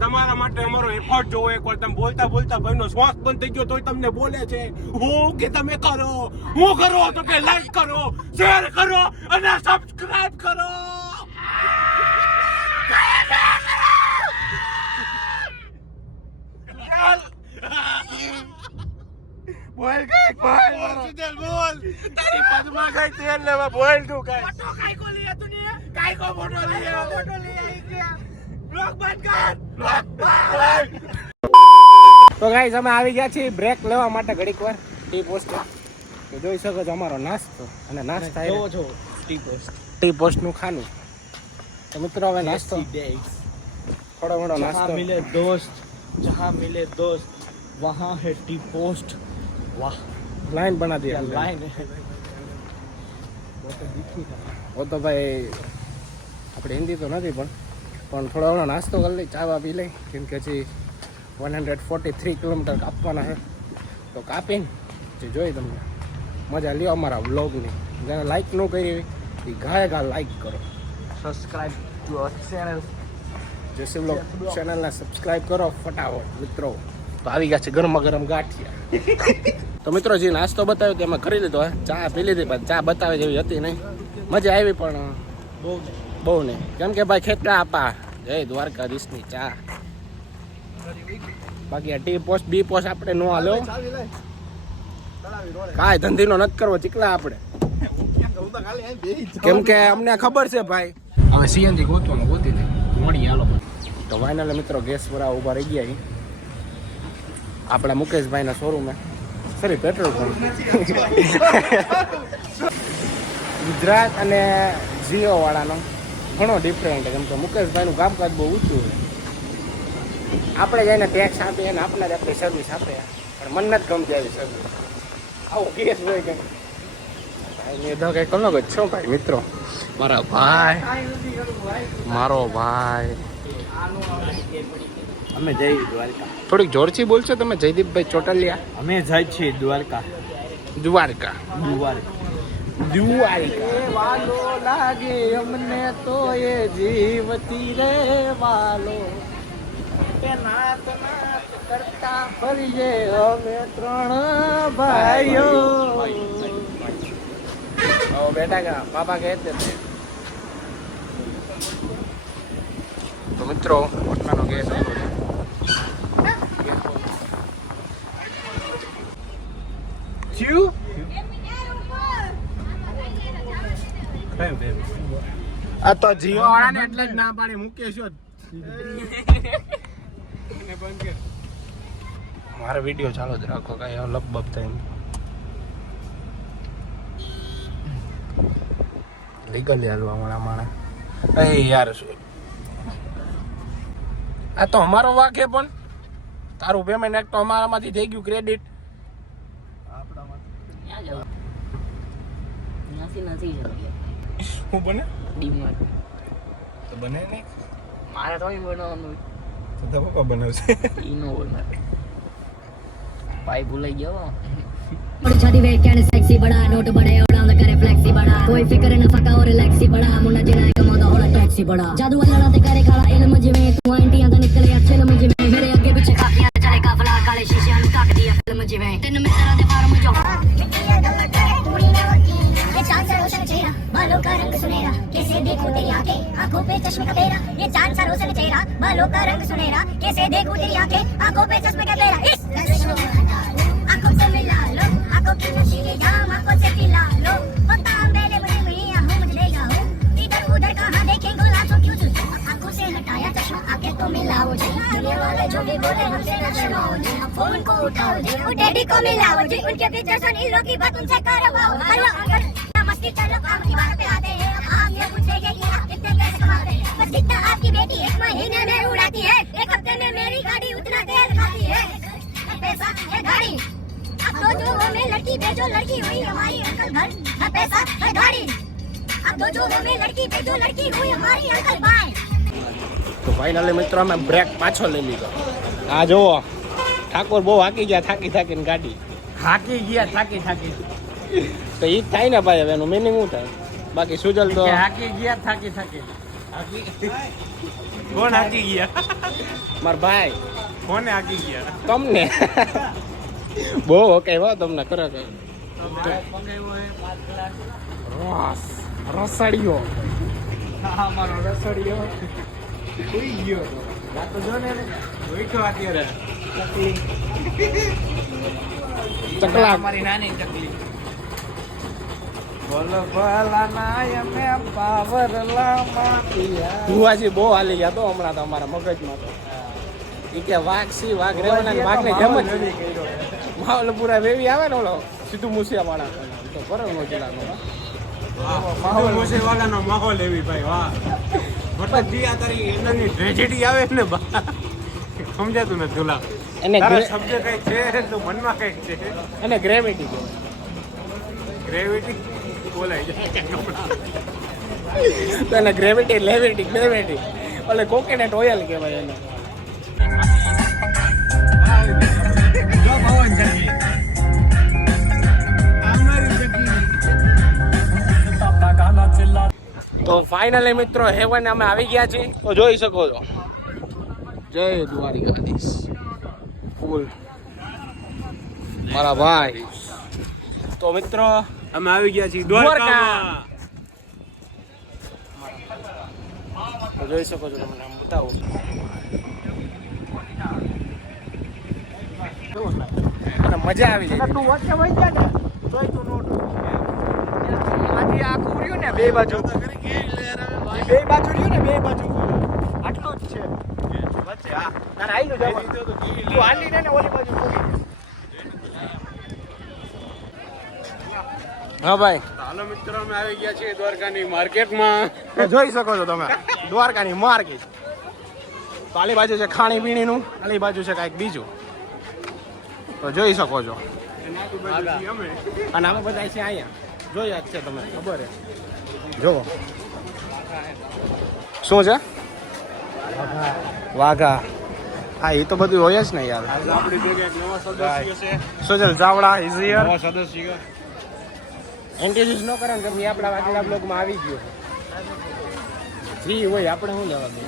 તમારા માટે અમારો એફર્ટ જોવો એકવાર. તમે બોલતા બોલતા ભાઈનો શ્વાસ બંધ થઈ ગયો તોય તમને બોલે છે હું કે તમે કરો, હું કરો તો કે લાઈક કરો, શેર કરો અને સબસ્ક્રાઇબ કરો. બોલ કઈ બોલ સુજલ બોલ તારી પગમાં કઈ તેલ લેવા બોલ તું કઈ ફોટો કાઈ કો લીયા તું ને કાઈ કો ફોટો લીયા આવી ગયા બ્લોગ બંધ કર. તો ગાઈસ અમે આવી ગયા છીએ બ્રેક લેવા માટે ઘડીક વાર ટી પોસ્ટ. તો જોઈ શકો છો અમારો નાસ્તો અને નાસ્તા જોવો છો ટી પોસ્ટ નું ખાનું. તો મિત્રો હવે નાસ્તો થોડો મોડો નાસ્તો મિલે દોસ્ત જહાં મિલે દોસ્ત વહાં હે ટી પોસ્ટ. वाह लाइन बना दिया लाइन वो तो भाई આપણે હિન્દી તો નથી પણ થોડો ઘણો નાસ્તો કરી લઈ, ચા પી લઈ, કેમ કે હજી 143 કિલોમીટર કાપવાના છે. તો કાપીને જોઈ તમને મજા લ્યો અમારા વ્લોગની. જેને લાઈક ન કરી એ ઘા લાઈક કરો, subscribe to our channel JC vlog ચેનલને સબસ્ક્રાઈબ કરો ફટાફટ મિત્રો. તો આવી ગયા છે ગરમા ગરમ ગાંઠિયા. તો મિત્રો જે નાસ્તો બતાવ્યો તેમાં કરી લીધો, ચા પી લીધી, પણ ચા બતાવે જેવી હતી નહીં. મજા આવી પણ બહુ નહીં, કેમ કે ભાઈ ખેતરા આપા જય દ્વારકાધીશની ચા. બાકી આ ટી પોસ્ટ બી પોસ્ટ આપણે નો હાલો, કાંઈ ધંધીનો નથી કરવો ચીકલા આપણે, કેમ કે અમને ખબર છે ભાઈ. હવે સીએનજી ગોતવાનું ગોતી દે મળી હાલો. તો ફાઇનલી મિત્રો ગેસ પર ઊભા રહી ગયા આપણા મુકેશભાઈના શોરૂમે, સોરી પેટ્રોલ પંપ. ગુજરાત અને જીઓ વાળાનો ઘણો ડિફરન્ટ, કેમ કે મુકેશભાઈનું કામકાજ બહુ ઊંચું છે. આપણે જઈને ટેક્સ આપીએ અને આપણા જ આપણી સર્વિસ આપે, પણ મને નથી ગમતી આવી સર્વિસ. આવું કેસ હોય કે ભાઈ તો કંઈક અલગ જ છો ભાઈ મિત્રો. મારા ભાઈ મારો ભાઈ અમે જઈ દ્વારકા. થોડીક જોરથી બોલશો તમે જયદીપભાઈ ચોટલિયા. અમે જાય છીએ દ્વારકા. દ્વારકા વાલો લાગે અમને તો એ જીવતી રે વાલો, નાત નાત કરતા ફરીએ અમે ત્રણ ભાઈઓ. બેટા કા બાબા કહેતે તો મિત્રો પોતાનો ગેસ આવ્યો છે. આ તો જીઓ વાળા ને એટલે જ ના પાડી મૂકેશો. મારો વિડીયો ચાલો જ રાખો, કઈ લપબપ થાય. લીગલી હાલવા વાળા માણસ. એ યાર આ તો અમારો વાક છે, પણ તારું પેમેન્ટ એક તો અમારામાંથી થઈ ગયું ક્રેડિટ. શું બને ડીમાર્ટ તો બને નહીં, મારે તો બનાવવાનું તો પપ્પા બનાવશે. ઈનો બનાવે ભાઈ ભૂલાઈ ગયો. शादी वे कहने सेक्सी बड़ा नोट बड़े उड़ान करे फ्लेक्सी बड़ा कोई फिक्र न फका और रिलैक्सी बड़ा मुन्ना जिना कमादा होड़ा टैक्सी बड़ा जादू वाला ते करे काला इल्म जिवे तू आंटियां दा निकले अच्छे इल्म जिवे मेरे आगे पीछे काफियां चले काफला काले शीशे नु काट दिया फिल्म जिवे तीन में तरह दे फार्म जो ये चांद सा रोशन चेहरा बालों का रंग सुनहरा कैसे देखूं तेरी आंखें आंखों पे चश्मे का तेरा ये चांद सा रोशन चेहरा बालों का रंग सुनहरा कैसे देखूं तेरी आंखें आंखों पे चश्मे का तेरा इस आंखों से मिला लो आंखों की नशीली जाम आंखों से पिला लो पता मेरे मुझे मिया हूँ मुझे देगा हूँ इधर उधर कहाँ देखें गोला तो क्यों आंखों से हटाया चश्मा आंखें तो मिलाओ जी दुनिया वाले जो भी बोले हमसे न शर्माओ जी फोन को उठाओ जी और डैडी को मिलाओ जी उनके पीछे सुन इन लोगों की बात उनसे करवाओ हेलो अंकल मस्ती चलो काम की बात पे आते हैं अब आप ये पूछेंगे कि आप कितने पैसे कमाते हैं बस जितना आपकी बेटी एक महीने में उड़ाती है एक हफ्ते में मेरी गाड़ी उतना तेल खाती है पैसा है गाड़ी अब तो जो हमें लड़की भेजो लड़की हुई हमारी अंकल भर है पैसा है गाड़ी अब तो जो हमें लड़की भेजो लड़की हुई हमारी अंकल बाय. તો ફાઇનલી મિત્રો અમે બ્રેક પાછો લઈ લીધો. આ જોવો ઠાકોર બહુ હાકી ગયા થાકી થાકીને ગાડી હાકી ગયા થાકી તો ઈ થાય ને ભાઈ. હવે એનું મિનિંગ શું થાય? બાકી સુજલ તો હાકી ગયા થાકી કોણ હાકી ગયા? મારા ભાઈ કોને હાકી ગયા? તમને બહુ ઓકે હો તમને ખરેખર રસ રસડીયો મારો રસોડીયો ઉઈ ગયો તો જો ને ઉઠ્યો અત્યારે ચકલા મારી નાની ચકલી બોલો ભલા નાયમે પાવરલા માતિયા ભુવાજી બહુ હાલી ગયા તો હમણાં તો અમારા મગજમાં તો ઈ કે વાઘ સી વાઘ રેવાના ને વાઘને જેમ જ માવલપુરા વેવી આવે ને ઓલો સીધું મુસિયા વાળા તો બરોબર નો જિલ્લાનો માહોલ મોસેવાલાનો માહોલ એવી ભાઈ વાહ મતલબ દિયા તારી એની ટ્રેજેડી આવે ને બા સમજાતું નથી તુલા એને તારા શબ્દ કઈ છે તો મનમાં કઈ છે એને ગ્રેવિટી કે ગ્રેવિટી બોલાય જાય તો એને ગ્રેવિટી લેવિટી ગ્રેવિટી એટલે કોકોનટ ઓઇલ કહેવાય એને જો પવન ચકલી અમારી ચકલી તો ફાઇનલી મિત્રો હેવન અમે આવી ગયા છીએ તો જોઈ શકો છો જય દ્વારિકાધીશ ફૂલ મારા ભાઈ તો મિત્રો અમે આવી ગયા છીએ દ્વારકામાં તો જોઈ શકો છો તમને આમ બતાવું અને મજા આવી જાય તું વચ્ચે વહી જા ને તોય તું નોટ આજે આખું રહ્યું ને બે બાજુ બે બાજુ રહ્યું ને બે બાજુ આટલું જ છે વચ્ચે હા તારે આઈ લો તું હાલી ને ઓલી બાજુ હા ભાઈ હાલો મિત્રો અમે આવી ગયા છીએ દ્વારકાની માર્કેટમાં જોઈ શકો છો તમે દ્વારકાની માર્કેટ તો આલી બાજુ છે ખાણી પીણીનું આલી બાજુ છે કાંઈક બીજું તો જોઈ શકો છો અમે અને અમે બધા છે અહીંયા જોયા જ છે તમે ખબર છે જો શું છે વાઘા હા એ તો બધું હોય જ ને યાર આપણી જગ્યાએ એક નવા સદસ્ય છે સોજલ ચાવડા ઇઝ હિયર નવા સદસ્ય ઇન્ટ્રોડ્યુસ ન કરે ને તમે આપણા આગલા બ્લોગમાં આવી ગયો જી હોય આપણે શું લેવા દે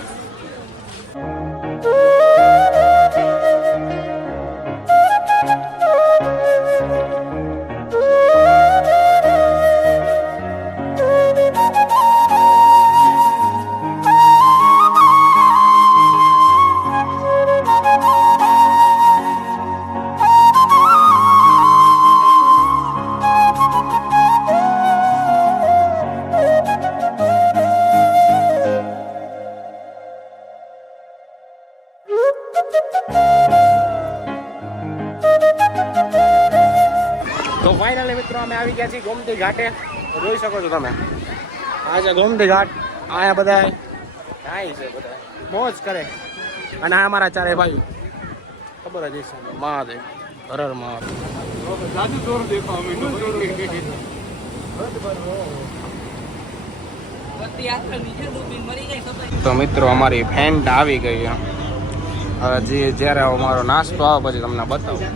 તો ફાઇનલી મિત્રો અમે આવી ગયા છીએ ગોમતી ઘાટે જોઈ શકો છો તમે આ છે ગોમતી ઘાટ અહીંયા બધા નાય છે બધા મોજ કરે અને આ અમારા ચારે ભાઈ ખબર જ હશે મહાદેવ હરર મહાદેવ જાદુ દોર દેખો અમે તો મિત્રો અમારી ફેન્ટ આવી ગઈ હવે જ્યારે અમારો નાસ્તો આવે પછી તમને બતાવું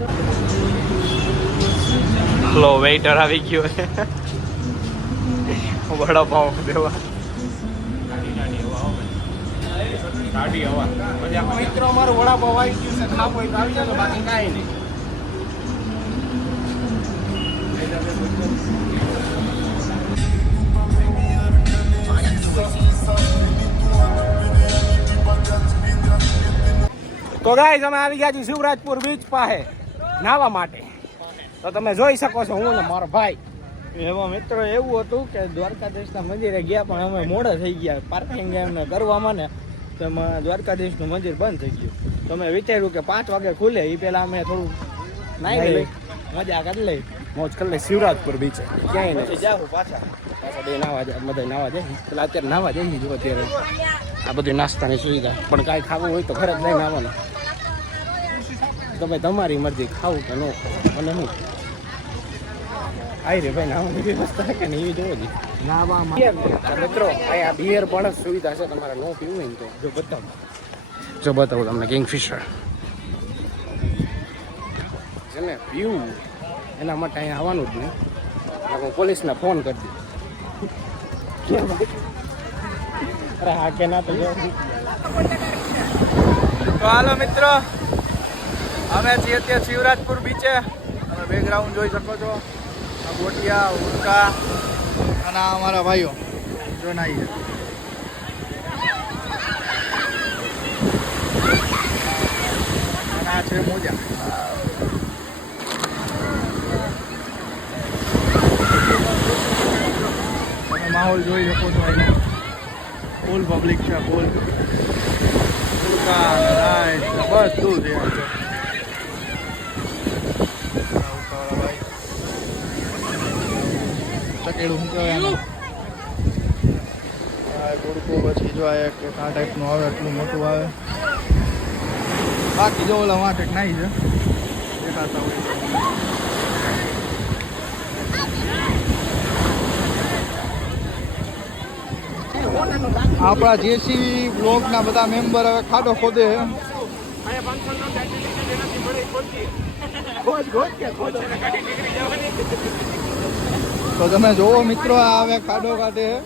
લો વેઇટર આવી ગયો છે વડાપાવ દેવા ગાડી હવા મિત્રો અમારું વડાપાવ આવી ગયું છે ખાવ હોય તો આવી જજો બાકી કાંઈ નહીં તો ગાઈસ અમે આવી ગયા છીએ શિવરાજપુર બીચ પાસે નાહવા માટે તો તમે જોઈ શકો છો હું ને મારો ભાઈ એમાં મિત્રો એવું હતું કે દ્વારકાધીશના મંદિરે ગયા પણ અમે મોડા થઈ ગયા પાર્કિંગ એમને કરવામાં ને તેમાં દ્વારકાધીશનું મંદિર બંધ થઈ ગયું તો અમે વિચાર્યું કે 5 વાગે ખુલે એ પહેલા અમે થોડું નાહી લઈ મજા કરી લઈ મોજ કરી લઈ શિવરાજપુર બીચે ક્યાંય પછી નહીં જાઉં પાછા બે નાવા જાય બધા નાવા જાય પેલા અત્યારે નાવા જાય જો અત્યારે આ બધી નાસ્તાની સુવિધા પણ કાંઈ ખાવું હોય તો ઘરે જ લઈને આવવાનું તમે તમારી મરજી ખાવું કે ન ખાવું અને હું આઈ રે ભાઈ નાવાની વ્યવસ્થા કે નહીં એ જોવો જ મિત્રો અહીંયા બિયર પણ સુવિધા છે તમારે ન પીવું હોય ને તો જો બતાવું તમને કિંગફિશર છે ને પીવું એના માટે અહીંયા આવવાનું જ નહીં હું પોલીસને ફોન કરી દીધો અરે હા કે ના તો તો હાલો મિત્રો, અમે છીએ અત્યારે શિવરાજપુર બીચે. તમે બેકગ્રાઉન્ડ જોઈ શકો છો. આ બોટિયા, ઉડકા અને આ અમારા ભાઈઓ જો નાઈએ. અને આ છે મોજા. તમે માહોલ જોઈ શકો છો. અહીંયા ફૂલ પબ્લિક છે. ફૂલ ઉડકા, રાઈડ બધું છે. ચકેડું શું કહેવાય આને? આ ગુડકો પછી જો આ એક આ ટાઈપનું આવે, એટલું મોટું આવે. બાકી જો ઓલા વાંક એક નાઈ છે દેખાતા હોય. આપણા જેસી બ્લોગના બધા મેમ્બર હવે ખાડો ખોદે છે. તો તમે જોવો મિત્રો, આ હવે ખાડો કાઢે છે.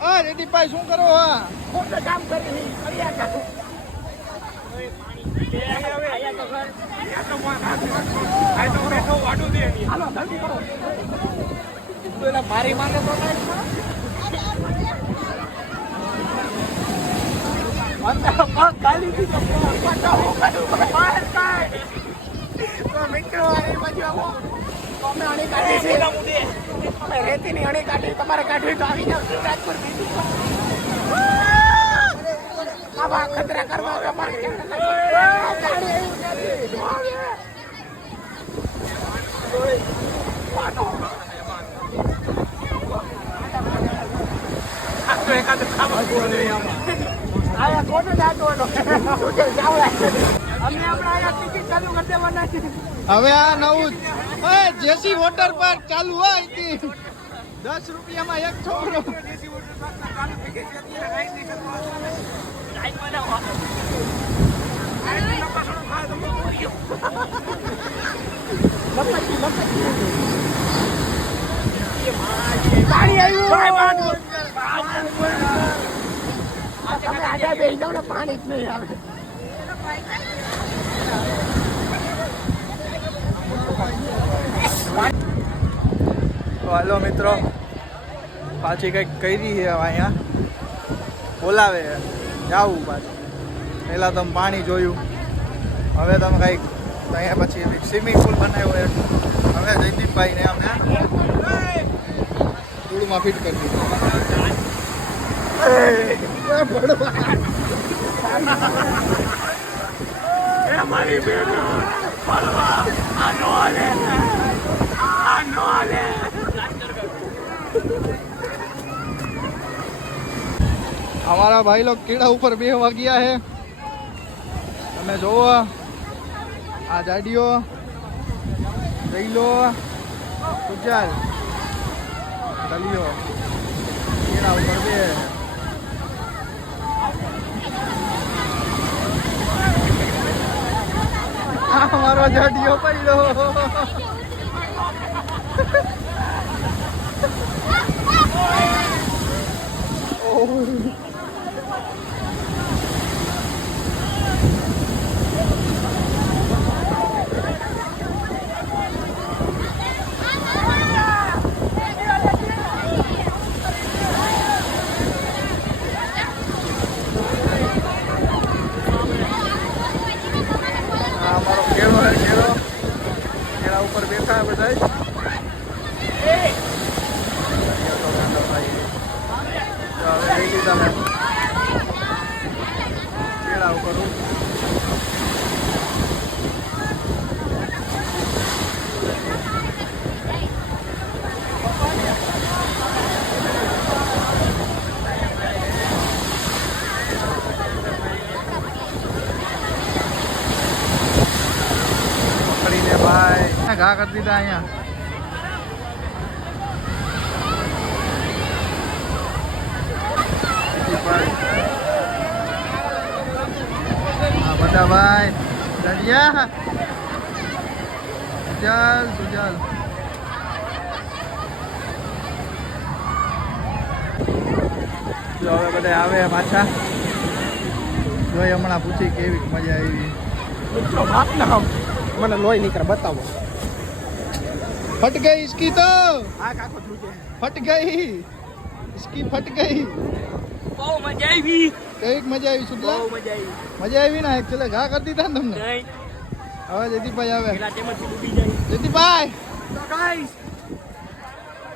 હા રેડી ભાઈ, શું કરો? હા મારી માંગે તો રેતીની અણી કાઢી, તમારે કાઢવી તો આવી જાવ શિવરાજપુર બીચ. આવા ખતરા કરવા હવે આ નવું જેસી વોટર પાર્ક ચાલુ હોય 10 રૂપિયામાં એક છોકરો. પાણી જ નહીં આવે. તો હાલો મિત્રો, પાછી કંઈક કરી છે અહીંયા. બોલાવે જાવું પાછું. પહેલાં તમે પાણી જોયું, હવે તમે કંઈક અહીંયા પછી સ્વિમિંગ પુલ બનાવ્યો. હવે જયદીપભાઈને અમે ધૂળમાં ફિટ કરી દીધું. મારી બેન हमारा भाई लोग कीड़ा ऊपर बेहवा गया है. તમે જોવો આ જાડીઓ દઈલો ઉજાલ દલિયો કીડા ઉપર બે. हमारा जाडियो पड़ो. ઉપર બેઠા બધા લઈ લીધા મેં કેળા ઉપર. પકડીને ભાઈ ઘા કરી દીધા અહીંયા. બધા ભાઈ દરિયા સુજલ સુજલ. જો હવે બધા આવે પાછા જોઈ હમણાં પૂછી કેવી મજા આવી મિત્રો બાપના આમ મને લોહી નીકળે બતાવો ફટ ગઈ इसकी तो આ કાકો થૂકે फट गई इसकी फट गई બહુ મજા આવી કઈક મજા આવી સુટલા મજા આવી ને એકચ્યુઅલી ઘા કરી દીધા ને તમને હવે જયદીપભાઈ આવે જયદીપભાઈ તો ગાઈસ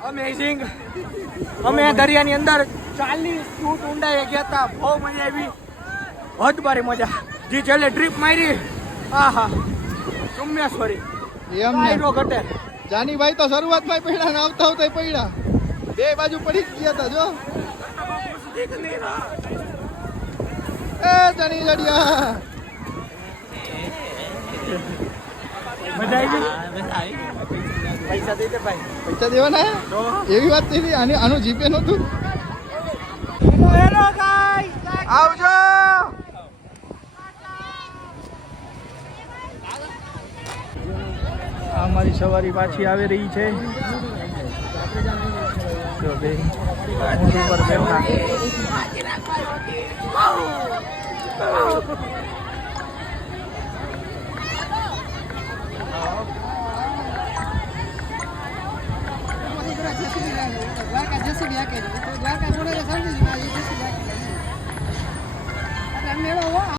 અમેઝિંગ અમે દરિયાની અંદર 40 ફૂટ ઊંડાઈએ ગયા હતા બહુ મજા આવી હદ બારી મજા જે છેલ્લે ટ્રીપ મારી આહા સુમ્યાશ્વરી એમ ને નો ઘટે જાનીભાઈ તો શરૂઆતમાં પડ્યા ને આવતા આવતા પડ્યા બે બાજુ પડી જ ગયા હતા જો એ ચણી જડિયા મજા આવી પૈસા દે દે ભાઈ પૈસા દેવાના એવી વાત થઈ આને આનું જીપે નહોતું હેલો ગાઈસ આવજો આ મારી સવારી પાછી આવી રહી છે જો બે ઊંટ ઉપર બેઠા દ્વારકા જેસીબી આકે દ્વારકા